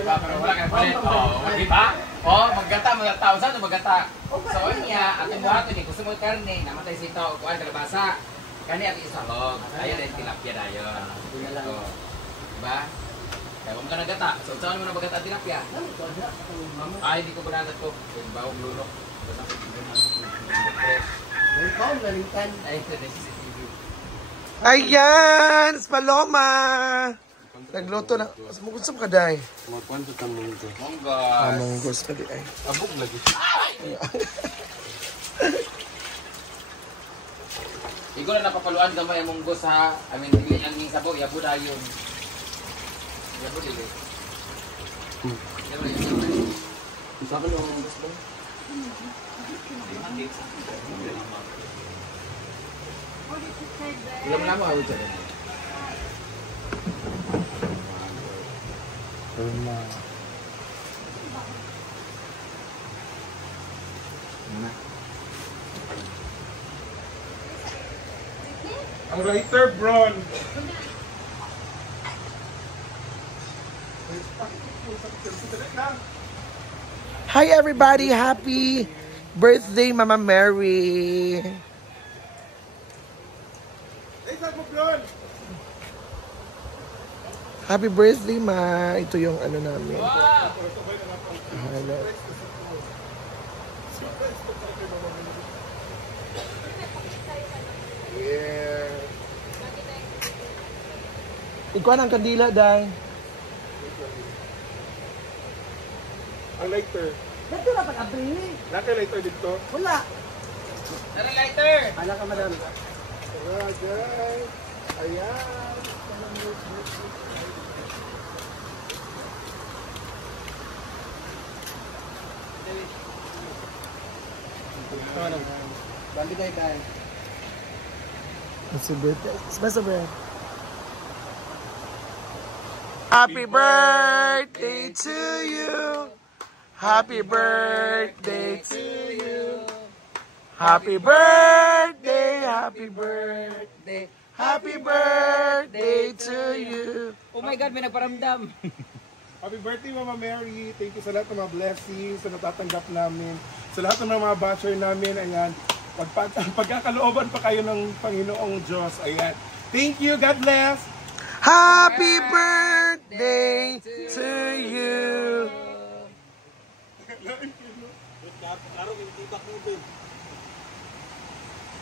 Diba? Pero wala ka palit. Oh, di ba? Oh, maggata, mag-1,000 o maggata. So, niya, atong buhato ni, gusto mo karne, namatay sitaw, kuhaan, kalabasa. Kani at isahog. Ayun din, tilapia na yun. Diba? Kaya kung ka nagata, so saan mo na magata at tilapia? Ay, hindi ko banagat ko. Bawang lulok. Ayan! Paloma! Nagluto na. Gusto mo ka, Day? Magkwanto ka munggos. Munggos ka, Day. Abog lagi. Ikaw na napapaluan ka mo yung munggos, ha? I mean, dili ang ning sabog, yabo na yun. Yabo dili. Yabo dili. Isa ka yung munggos ba? Belum lama aku cari. Rumah. Mana? Ang writer, Bron. Hi everybody! Happy birthday, Mama Mary! Happy birthday, Ma! Ito yung ano namin. Hello. Yeah. Ikaw ang kandila, Day. Ang lighter. Dito na pag-abri. Naka lighter dito. Wala. Dari lighter. Ala ka, madam. Alright, guys. Ayan. Bandi kayo kayo. It's a birthday. Special birthday. Happy birthday to you. Happy birthday to you. Happy birthday, happy birthday, happy birthday to you. Oh my God, may nagparamdam. Happy birthday, Mama Mary. Thank you sa lahat ng mga blessings na natatanggap namin. Sa lahat ng mga basher namin, ayan. Pagkakalooban pa kayo ng Panginoong Diyos. Ayan. Thank you. God bless. Happy birthday to you.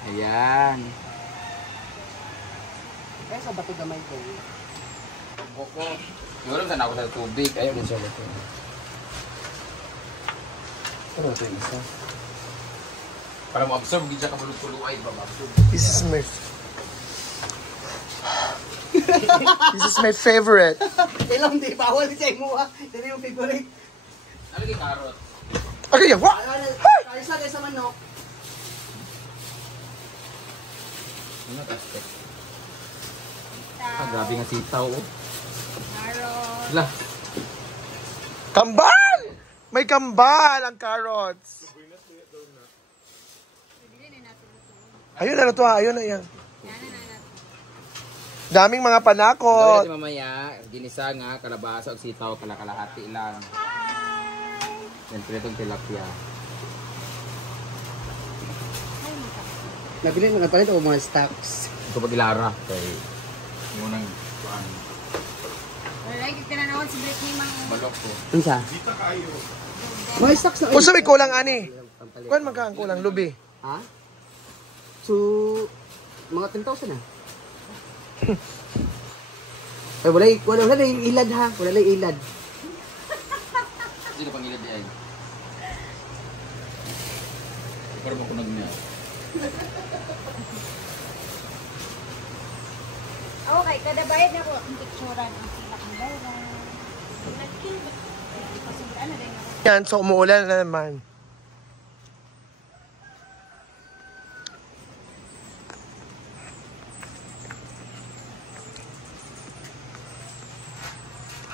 Ayan. Kaya sa bato gamay ko. Boko. Siguro saan ako sa tubig. Ayaw din siya ito. Pero ito yung isa. Para ma-absorb, hindi siya kabulog-tuluay. This is my This is my favorite. Ilang di bawal siya imuha. Hindi yung favorite. Ano yung carrot? Okay, yeah, what? Kaya sa kaysa manok. Ano tastek? Ah, grabe nga sitaw. Carrot. Lah. Kambal! May kambal ang carrots. Ayun na to, ayun na yan. Daming mga panakot. Gawin natin mamaya, ginisa nga, kalabasa o sitaw, kalakalahati lang. Yan, pinitong tilapia. Nabili mo nagpalit o mga stocks. Ito pag ilara. Kaya, yung nang, Wala, ka na naman si Britney mang balok ko. Ano siya? Mga stocks na. Kung sa may kulang, ani? Kuhan magkang kulang, lubi. Ha? So, mga 10,000 na. Ay, wala na yung ilad ha. Wala na yung ilad. Sino pang ilad yan? Pero mo kunag niya. Okay, kada bayad na ko ang picturean ang sila kang bayad. Ano rin ako. Yan, so umuulan na naman.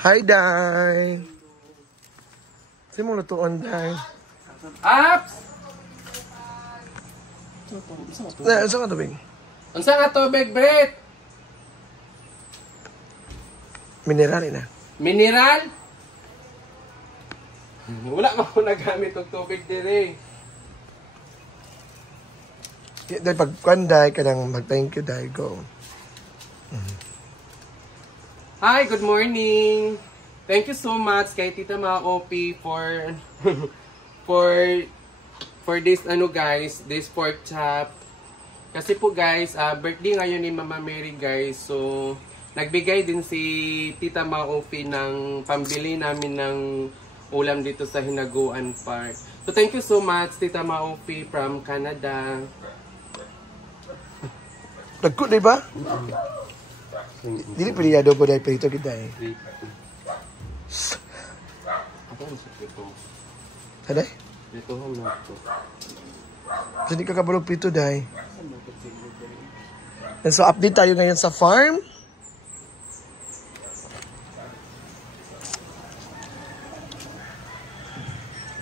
Hi, Day. Sino mong lutuan, Day? Aps! Saan ka tubig? Unsa nga tubig, Brit? Mineral na. Mineral? Wala man ko nagamit og tubig dire. Dahil pag day, kanang mag-thank you, day, go. Hi, good morning. Thank you so much kay Tita Maopi for for this guys, this pork chop. Kasi po guys, birthday ngayon ni Mama Mary guys. So nagbigay din si Tita Maopi ng pambili namin ng ulam dito sa Hinaguan Park. So thank you so much Tita Maopi from Canada. Nagko, di ba? Dili pwede adobo dahil prito kita eh. Haday? Dito ho na to. So, hindi ka kabulog prito dahil. And so, update tayo ngayon sa farm.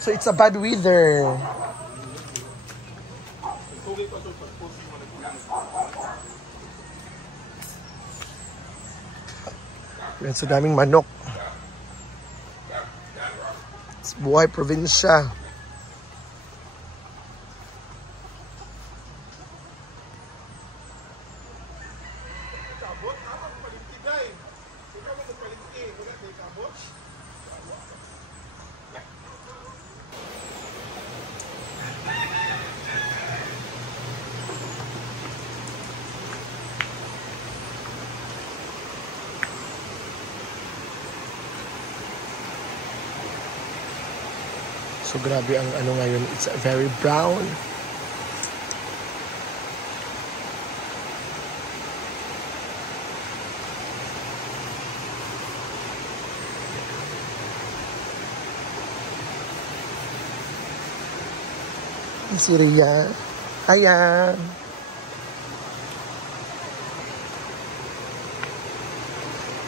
So, it's a bad weather. Yan sa daming manok. It's buhay probinsya. So grabe ang ano ngayon, it's very brown. Si Ria. Ayan.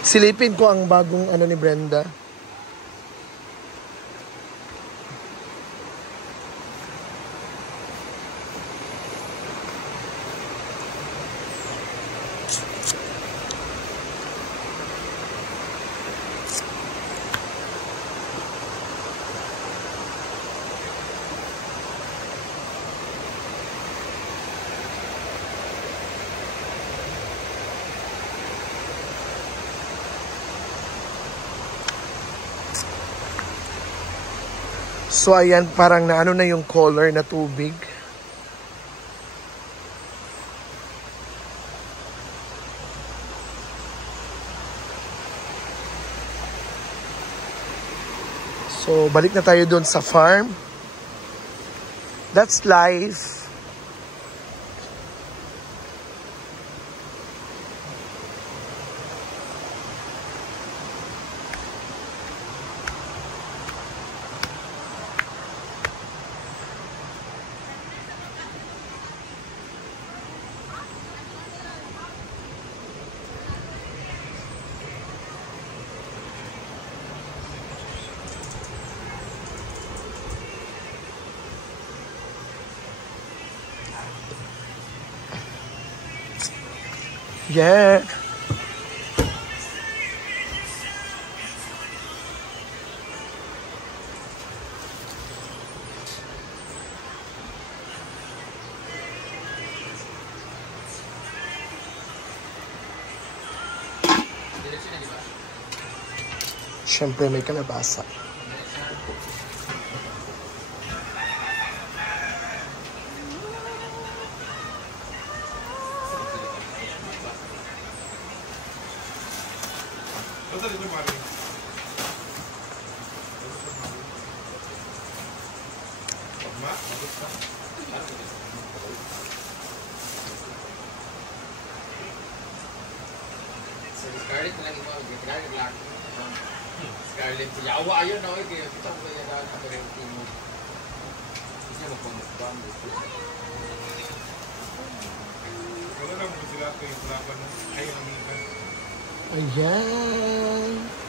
Silipin ko ang bagong ano ni Brenda. So ayan, parang naano na yung color na tubig. So balik na tayo doon sa farm. That's life. Yeah. Siyempre may kalabasa. Scarlett na lang imo, Scarlett lang. Scarlett, yawa ayun na, kita ko kaya dahil sa parenti mo. Kasi magpamukbang dito. Wala lang mo sila ito yung pulapan na ayaw namin. Ayan.